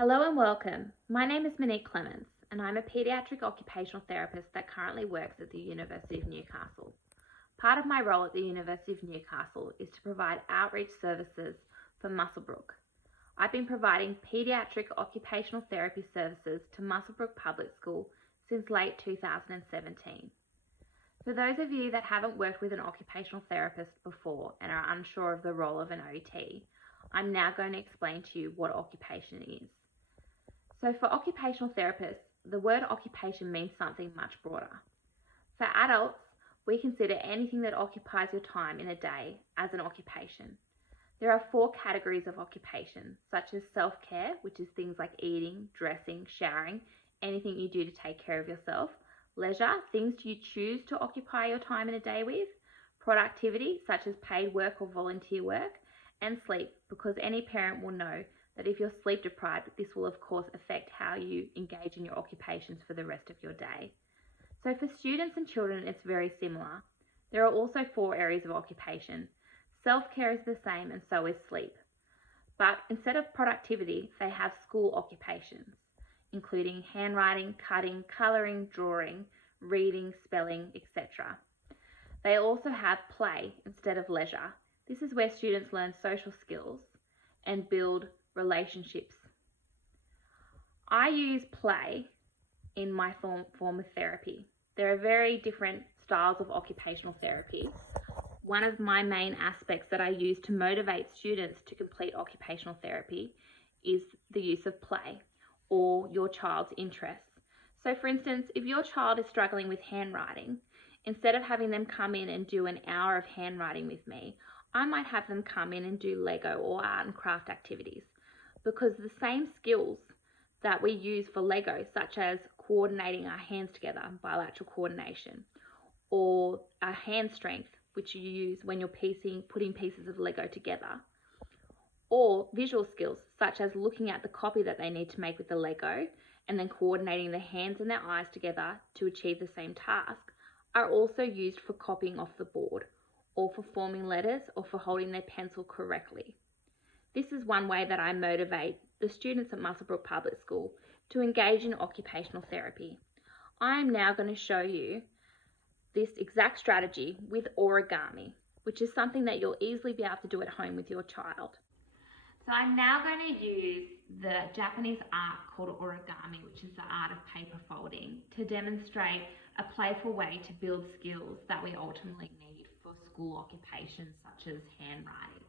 Hello and welcome. My name is Monique Clements and I'm a Paediatric Occupational Therapist that currently works at the University of Newcastle. Part of my role at the University of Newcastle is to provide outreach services for Muswellbrook. I've been providing Paediatric Occupational Therapy services to Muswellbrook Public School since late 2017. For those of you that haven't worked with an occupational therapist before and are unsure of the role of an OT, I'm now going to explain to you what occupation is. So for occupational therapists, the word occupation means something much broader. For adults, we consider anything that occupies your time in a day as an occupation. There are 4 categories of occupation, such as self-care, which is things like eating, dressing, showering, anything you do to take care of yourself. Leisure, things you choose to occupy your time in a day with. Productivity, such as paid work or volunteer work. And sleep, because any parent will know that if you're sleep deprived, this will of course affect how you engage in your occupations for the rest of your day. So for students and children, it's very similar. There are also 4 areas of occupation. Self-care is the same and so is sleep. But instead of productivity, they have school occupations, including handwriting, cutting, colouring, drawing, reading, spelling, etc. They also have play instead of leisure. This is where students learn social skills and build relationships. I use play in my form of therapy. There are very different styles of occupational therapy. One of my main aspects that I use to motivate students to complete occupational therapy is the use of play or your child's interests. So for instance, if your child is struggling with handwriting, instead of having them come in and do an hour of handwriting with me, I might have them come in and do Lego or art and craft activities, because the same skills that we use for Lego, such as coordinating our hands together, bilateral coordination, or our hand strength, which you use when you're putting pieces of Lego together, or visual skills, such as looking at the copy that they need to make with the Lego and then coordinating their hands and their eyes together to achieve the same task, are also used for copying off the board, or for forming letters, or for holding their pencil correctly. This is one way that I motivate the students at Muswellbrook Public School to engage in occupational therapy. I am now going to show you this exact strategy with origami, which is something that you'll easily be able to do at home with your child. So I'm now going to use the Japanese art called origami, which is the art of paper folding, to demonstrate a playful way to build skills that we ultimately need for school occupations such as handwriting.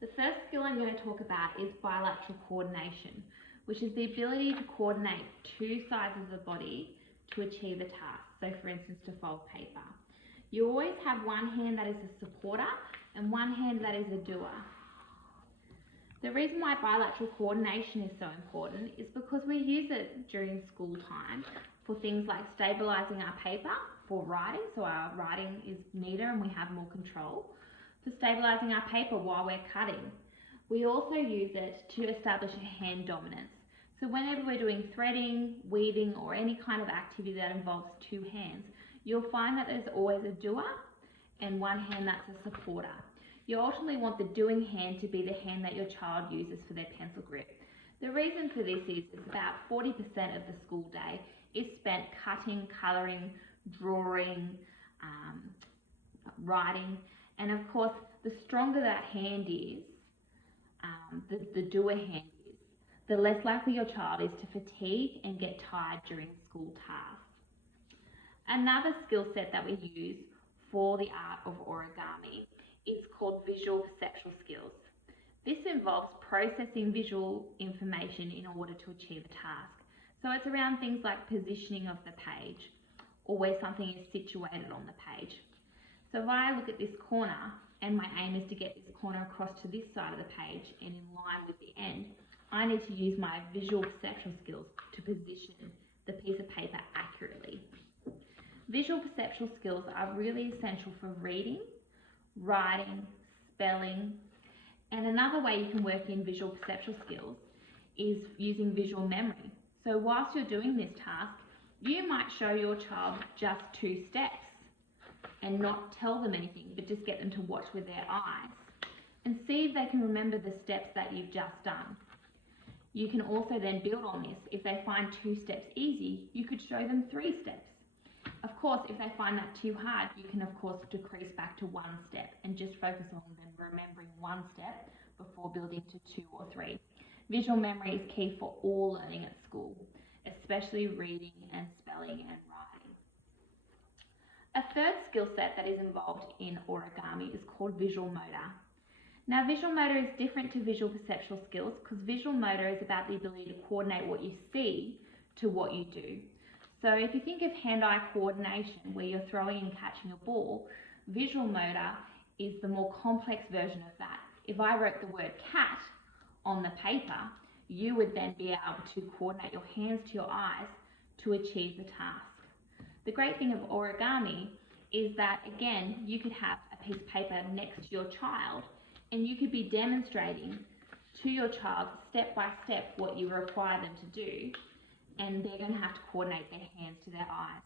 The first skill I'm going to talk about is bilateral coordination, which is the ability to coordinate 2 sides of the body to achieve a task. So for instance, to fold paper. You always have one hand that is a supporter and one hand that is a doer. The reason why bilateral coordination is so important is because we use it during school time for things like stabilising our paper for writing, so our writing is neater and we have more control, for stabilising our paper while we're cutting. We also use it to establish a hand dominance. So whenever we're doing threading, weaving, or any kind of activity that involves 2 hands, you'll find that there's always a doer and one hand that's a supporter. You ultimately want the doing hand to be the hand that your child uses for their pencil grip. The reason for this is about 40% of the school day is spent cutting, colouring, drawing, writing, and of course the stronger that hand is, the doer hand is, the less likely your child is to fatigue and get tired during school tasks. Another skill set that we use for the art of origami is called visual perceptual skills. This involves processing visual information in order to achieve a task. So it's around things like positioning of the page, or where something is situated on the page. So if I look at this corner and my aim is to get this corner across to this side of the page and in line with the end, I need to use my visual perceptual skills to position the piece of paper accurately. Visual perceptual skills are really essential for reading, writing, spelling, and another way you can work in visual perceptual skills is using visual memory. So whilst you're doing this task, you might show your child just 2 steps and not tell them anything, but just get them to watch with their eyes and see if they can remember the steps that you've just done. You can also then build on this. If they find 2 steps easy, you could show them 3 steps. Of course, if they find that too hard, you can of course decrease back to 1 step and just focus on them remembering 1 step before building to 2 or 3. Visual memory is key for all learning at school, especially reading and spelling and writing. A third skill set that is involved in origami is called visual motor. Now, visual motor is different to visual perceptual skills because visual motor is about the ability to coordinate what you see to what you do. So if you think of hand-eye coordination, where you're throwing and catching a ball, visual motor is the more complex version of that. If I wrote the word cat on the paper, you would then be able to coordinate your hands to your eyes to achieve the task. The great thing of origami is that, again, you could have a piece of paper next to your child and you could be demonstrating to your child step by step what you require them to do, and they're going to have to coordinate their hands to their eyes.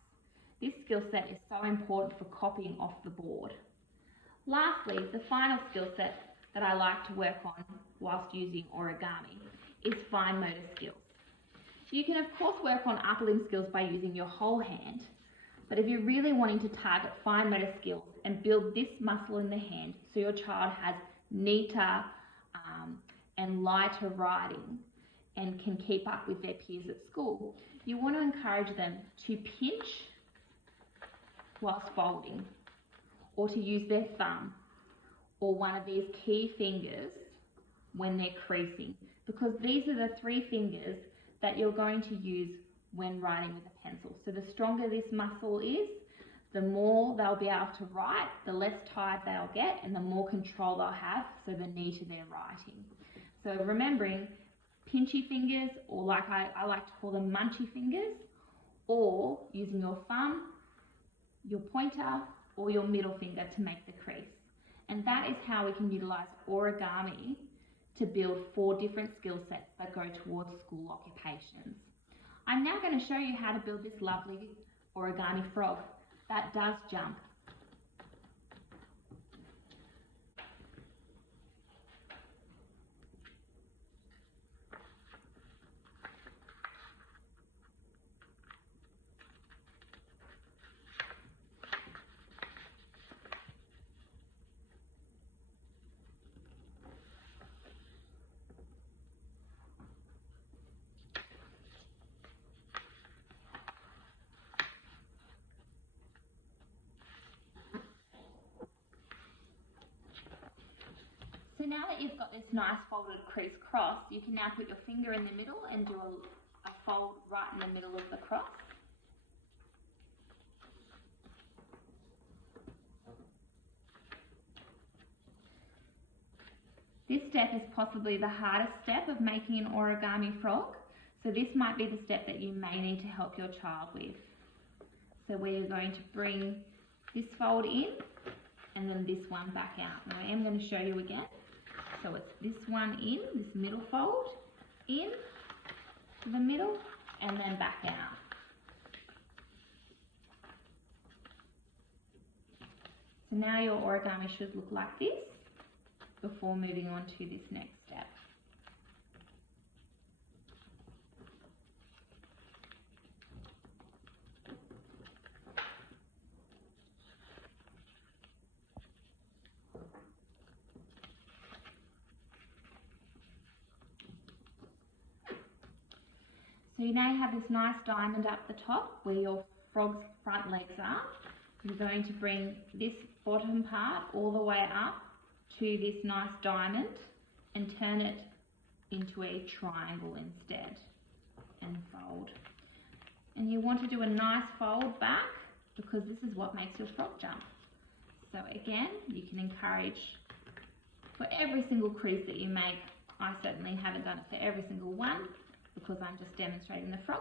This skill set is so important for copying off the board. Lastly, the final skill set that I like to work on whilst using origami is fine motor skills. You can of course work on upper limb skills by using your whole hand, but if you're really wanting to target fine motor skills and build this muscle in the hand so your child has neater and lighter writing and can keep up with their peers at school, you want to encourage them to pinch whilst folding, or to use their thumb or one of these key fingers when they're creasing, because these are the 3 fingers that you're going to use when writing with a pencil. So the stronger this muscle is, the more they'll be able to write, the less tired they'll get, and the more control they'll have, so the neater their writing. So remembering pinchy fingers, or like I like to call them munchy fingers, or using your thumb, your pointer, or your middle finger to make the crease. And that is how we can utilize origami to build 4 different skill sets that go towards school occupations. I'm now going to show you how to build this lovely origami frog that does jump. So now that you've got this nice folded crease cross, you can now put your finger in the middle and do a fold right in the middle of the cross. This step is possibly the hardest step of making an origami frog, so this might be the step that you may need to help your child with. So where you're going to bring this fold in and then this one back out. Now I am going to show you again. So it's this one in, this middle fold, in to the middle and then back out. So now your origami should look like this before moving on to this next step. So you now have this nice diamond up the top where your frog's front legs are. You're going to bring this bottom part all the way up to this nice diamond and turn it into a triangle instead and fold. And you want to do a nice fold back because this is what makes your frog jump. So again, you can encourage for every single crease that you make. I certainly haven't done it for every single one because I'm just demonstrating the frog,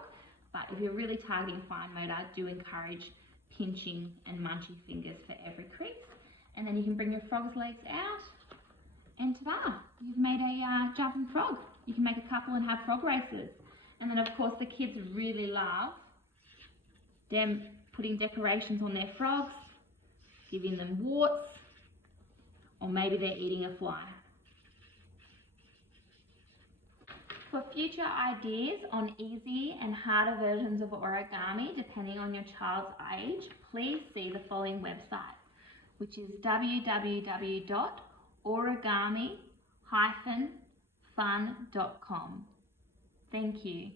but if you're really targeting fine motor, do encourage pinching and munchy fingers for every crease. And then you can bring your frog's legs out, and ta-da, you've made a jumping frog. You can make a couple and have frog races. And then of course the kids really love them putting decorations on their frogs, giving them warts, or maybe they're eating a fly. For future ideas on easy and harder versions of origami, depending on your child's age, please see the following website, which is www.origami-fun.com. Thank you.